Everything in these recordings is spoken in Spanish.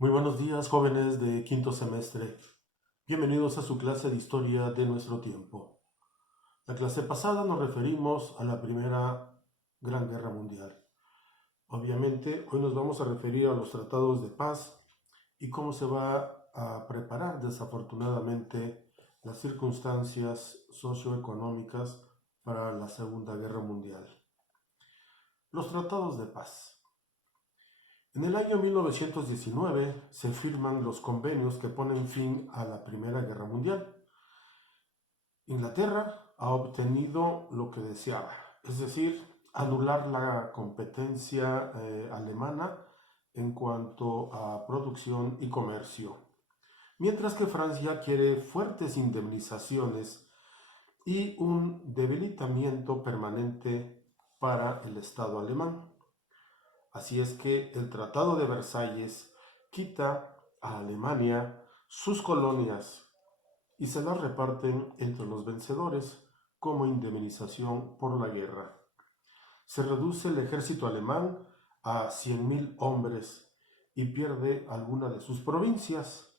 Muy buenos días, jóvenes de quinto semestre. Bienvenidos a su clase de historia de nuestro tiempo. La clase pasada nos referimos a la Primera Gran Guerra Mundial. Obviamente, hoy nos vamos a referir a los tratados de paz y cómo se va a preparar desafortunadamente las circunstancias socioeconómicas para la Segunda Guerra Mundial. Los tratados de paz. En el año 1919 se firman los convenios que ponen fin a la Primera Guerra Mundial. Inglaterra ha obtenido lo que deseaba, es decir, anular la competencia alemana en cuanto a producción y comercio, mientras que Francia quiere fuertes indemnizaciones y un debilitamiento permanente para el Estado alemán. Así es que el Tratado de Versalles quita a Alemania sus colonias y se las reparten entre los vencedores como indemnización por la guerra. Se reduce el ejército alemán a 100.000 hombres y pierde alguna de sus provincias.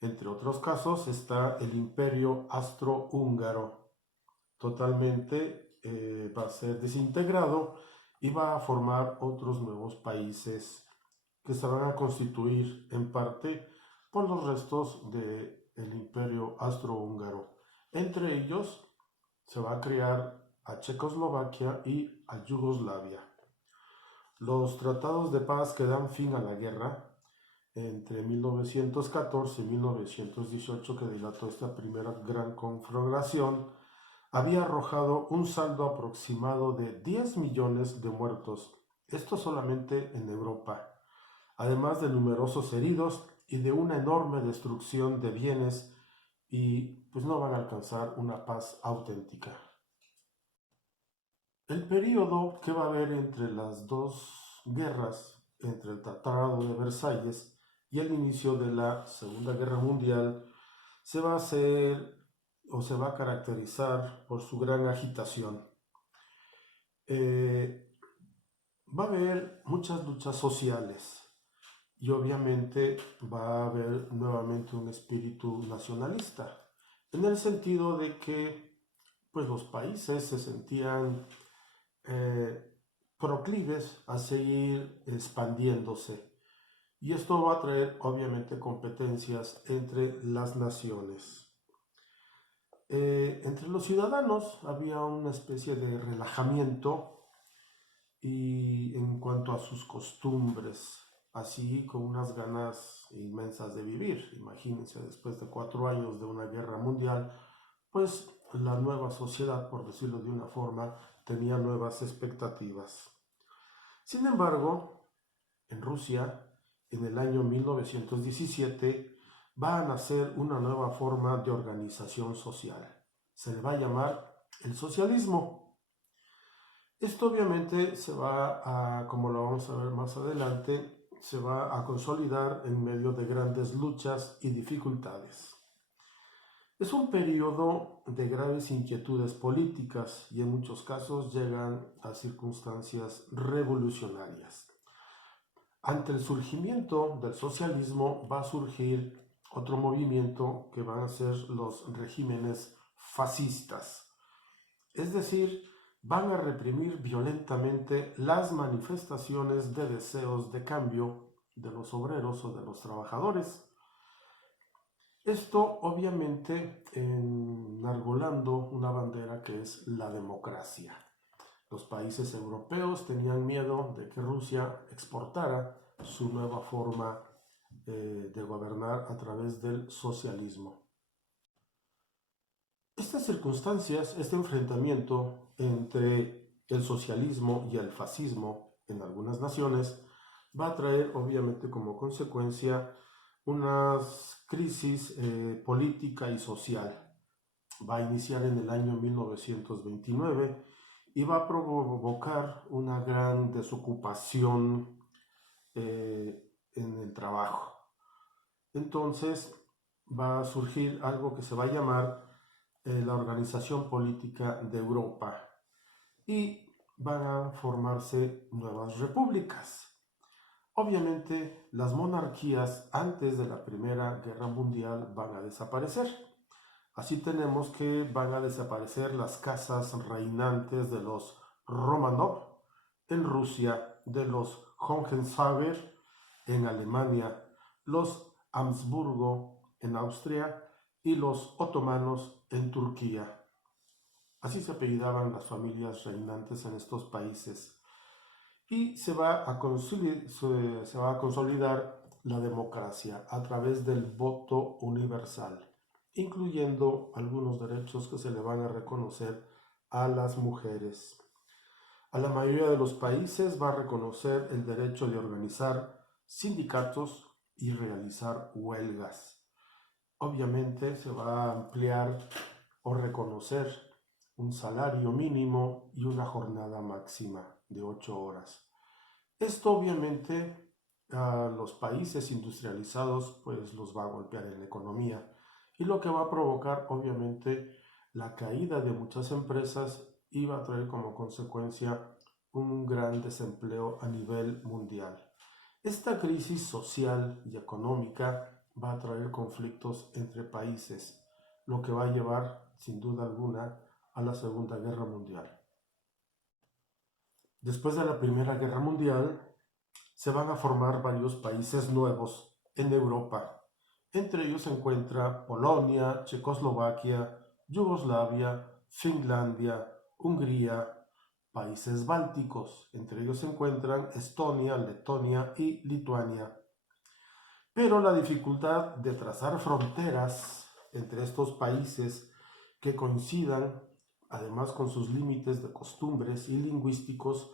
Entre otros casos está el Imperio Austrohúngaro. Totalmente va a ser desintegrado y va a formar otros nuevos países que se van a constituir en parte por los restos del Imperio Austrohúngaro. Entre ellos se va a crear a Checoslovaquia y a Yugoslavia. Los tratados de paz que dan fin a la guerra entre 1914 y 1918, que dilató esta primera gran conflagración, había arrojado un saldo aproximado de 10 millones de muertos, esto solamente en Europa, además de numerosos heridos y de una enorme destrucción de bienes, y pues no van a alcanzar una paz auténtica. El periodo que va a haber entre las dos guerras, entre el Tratado de Versalles y el inicio de la Segunda Guerra Mundial, se va a hacer o se va a caracterizar por su gran agitación. Va a haber muchas luchas sociales y obviamente va a haber nuevamente un espíritu nacionalista, en el sentido de que pues, los países se sentían proclives a seguir expandiéndose, y esto va a traer obviamente competencias entre las naciones. Entre los ciudadanos había una especie de relajamiento y en cuanto a sus costumbres, así con unas ganas inmensas de vivir. Imagínense, después de 4 años de una guerra mundial, pues la nueva sociedad, por decirlo de una forma, tenía nuevas expectativas. Sin embargo, en Rusia, en el año 1917, va a nacer una nueva forma de organización social. Se le va a llamar el socialismo. Esto obviamente se va a, como lo vamos a ver más adelante, se va a consolidar en medio de grandes luchas y dificultades. Es un periodo de graves inquietudes políticas y en muchos casos llegan a circunstancias revolucionarias. Ante el surgimiento del socialismo va a surgir otro movimiento que van a ser los regímenes fascistas. Es decir, van a reprimir violentamente las manifestaciones de deseos de cambio de los obreros o de los trabajadores. Esto obviamente enarbolando una bandera que es la democracia. Los países europeos tenían miedo de que Rusia exportara su nueva forma de gobernar a través del socialismo. Estas circunstancias, este enfrentamiento entre el socialismo y el fascismo en algunas naciones, va a traer obviamente como consecuencia unas crisis política y social. Va a iniciar en el año 1929 y va a provocar una gran desocupación en el trabajo. Entonces va a surgir algo que se va a llamar la Organización Política de Europa y van a formarse nuevas repúblicas. Obviamente, las monarquías antes de la Primera Guerra Mundial van a desaparecer. Así tenemos que van a desaparecer las casas reinantes de los Romanov en Rusia, de los Hohenzollern en Alemania, los Habsburgo en Austria y los otomanos en Turquía. Así se apellidaban las familias reinantes en estos países. Y se va a consolidar la democracia a través del voto universal, incluyendo algunos derechos que se le van a reconocer a las mujeres. A la mayoría de los países va a reconocer el derecho de organizar sindicatos y realizar huelgas. Obviamente se va a ampliar o reconocer un salario mínimo y una jornada máxima de 8 horas. Esto obviamente a los países industrializados pues los va a golpear en la economía y lo que va a provocar obviamente la caída de muchas empresas y va a traer como consecuencia un gran desempleo a nivel mundial. Esta crisis social y económica va a traer conflictos entre países, lo que va a llevar sin duda alguna a la Segunda Guerra Mundial. Después de la Primera Guerra Mundial, se van a formar varios países nuevos en Europa. Entre ellos se encuentra Polonia, Checoslovaquia, Yugoslavia, Finlandia, Hungría, países bálticos. Entre ellos se encuentran Estonia, Letonia y Lituania. Pero la dificultad de trazar fronteras entre estos países que coincidan, además con sus límites de costumbres y lingüísticos,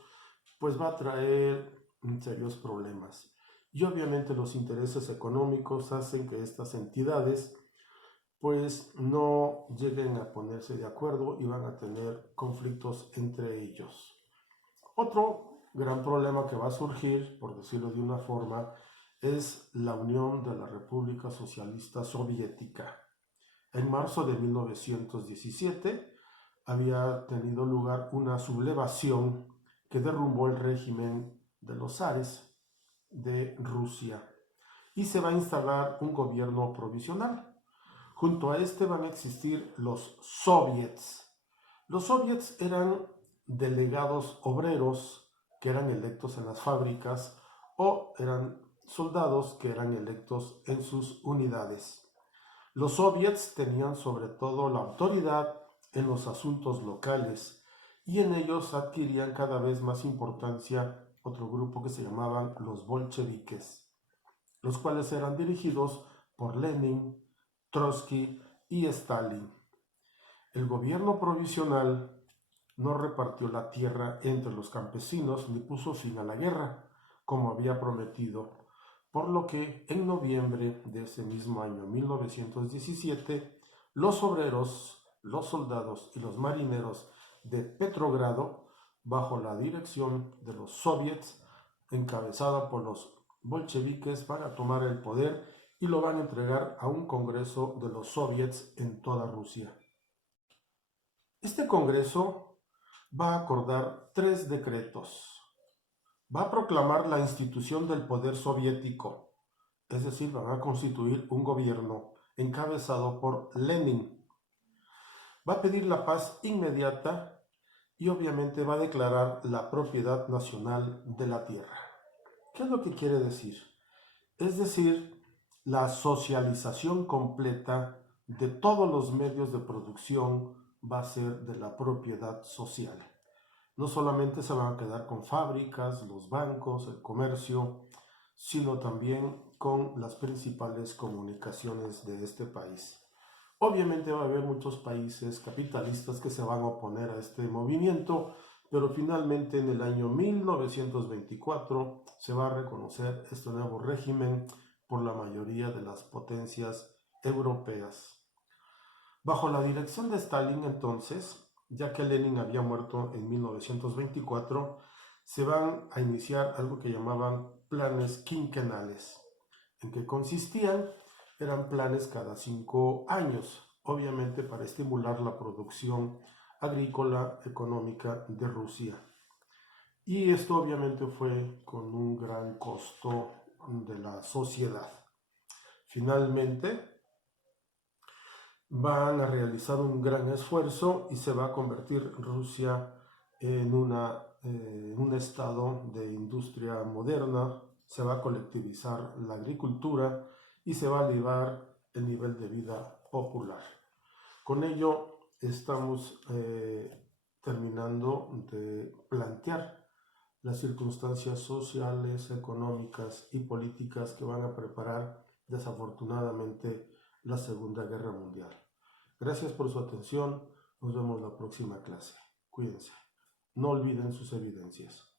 pues va a traer serios problemas. Y obviamente los intereses económicos hacen que estas entidades pues no lleguen a ponerse de acuerdo y van a tener conflictos entre ellos. Otro gran problema que va a surgir, por decirlo de una forma, es la unión de la República Socialista Soviética. En marzo de 1917 había tenido lugar una sublevación que derrumbó el régimen de los zares de Rusia y se va a instalar un gobierno provisional. Junto a este van a existir los soviets. Los soviets eran delegados obreros que eran electos en las fábricas o eran soldados que eran electos en sus unidades. Los soviets tenían sobre todo la autoridad en los asuntos locales y en ellos adquirían cada vez más importancia otro grupo que se llamaban los bolcheviques, los cuales eran dirigidos por Lenin, Trotsky y Stalin. El gobierno provisional no repartió la tierra entre los campesinos ni puso fin a la guerra, como había prometido, por lo que en noviembre de ese mismo año 1917, los obreros, los soldados y los marineros de Petrogrado, bajo la dirección de los soviets, encabezada por los bolcheviques, van a tomar el poder y lo van a entregar a un congreso de los soviets en toda Rusia. Este congreso va a acordar 3 decretos. Va a proclamar la institución del poder soviético, es decir, van a constituir un gobierno encabezado por Lenin. Va a pedir la paz inmediata y obviamente va a declarar la propiedad nacional de la tierra. ¿Qué es lo que quiere decir? Es decir, la socialización completa de todos los medios de producción va a ser de la propiedad social. No solamente se van a quedar con fábricas, los bancos, el comercio, sino también con las principales comunicaciones de este país. Obviamente va a haber muchos países capitalistas que se van a oponer a este movimiento, pero finalmente en el año 1924 se va a reconocer este nuevo régimen por la mayoría de las potencias europeas. Bajo la dirección de Stalin entonces, ya que Lenin había muerto en 1924, se van a iniciar algo que llamaban planes quinquenales. ¿En qué consistían? Eran planes cada 5 años, obviamente para estimular la producción agrícola económica de Rusia. Y esto obviamente fue con un gran costo de la sociedad. Finalmente, van a realizar un gran esfuerzo y se va a convertir Rusia en un estado de industria moderna, se va a colectivizar la agricultura y se va a elevar el nivel de vida popular. Con ello estamos terminando de plantear las circunstancias sociales, económicas y políticas que van a preparar desafortunadamente la Segunda Guerra Mundial. Gracias por su atención. Nos vemos la próxima clase. Cuídense. No olviden sus evidencias.